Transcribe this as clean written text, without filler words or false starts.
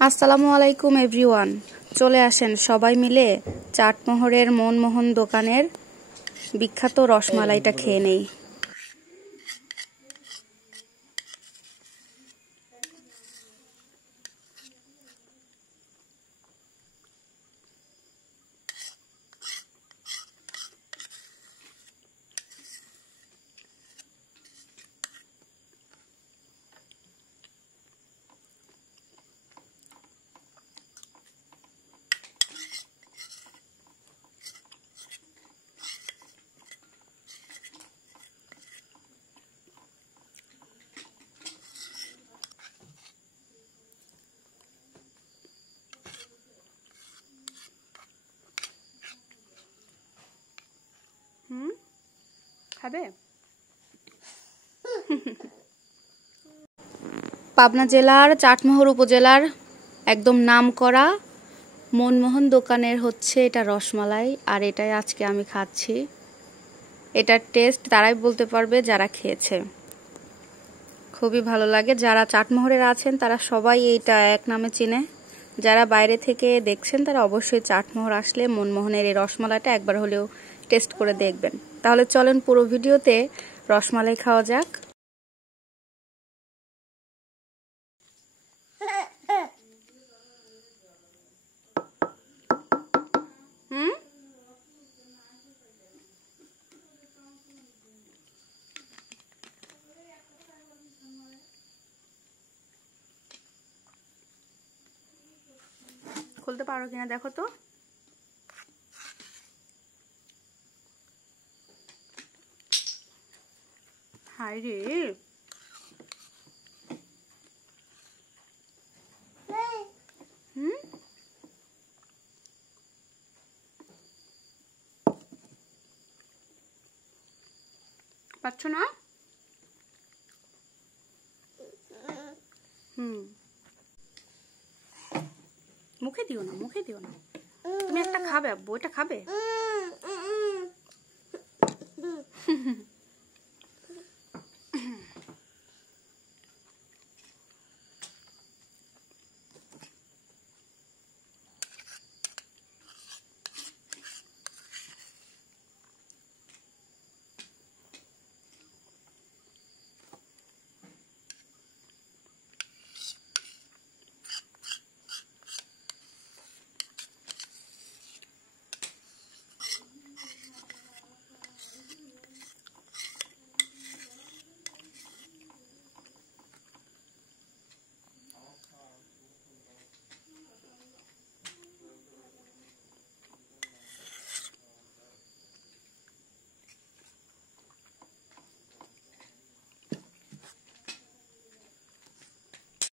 আসসালামু আলাইকুম এভরিওয়ান, চলে আসেন সবাই মিলে চাটমোহরের মনমোহন দোকানের বিখ্যাত রসমালাইটা খেয়ে নেই। খাবে? পাবনা জেলার চাটমোহর উপজেলার একদম নামকরা মনমোহন দোকানের হচ্ছে এটা রসমালাই, আর এটাই আজকে আমি খাচ্ছি। এটার টেস্ট তারাই বলতে পারবে যারা খেয়েছে। খুবই ভালো লাগে। যারা চাটমোহরের আছেন তারা সবাই এইটা এক নামে চিনে। যারা বাইরে থেকে দেখছেন তারা অবশ্যই চাটমোহর আসলে মনমোহনের এই রসমালাইটা একবার হলেও টেস্ট করে দেখবেন। তাহলে চলেন পুরো ভিডিওতে রসমালাই খাওয়া যাক। খুলতে পারো কিনা দেখো তো। হাই রে, পাচ্ছ না? মুখে দিও না, মুখে দিও না। তুমি একটা খাবে আব্বু, এটা খাবে?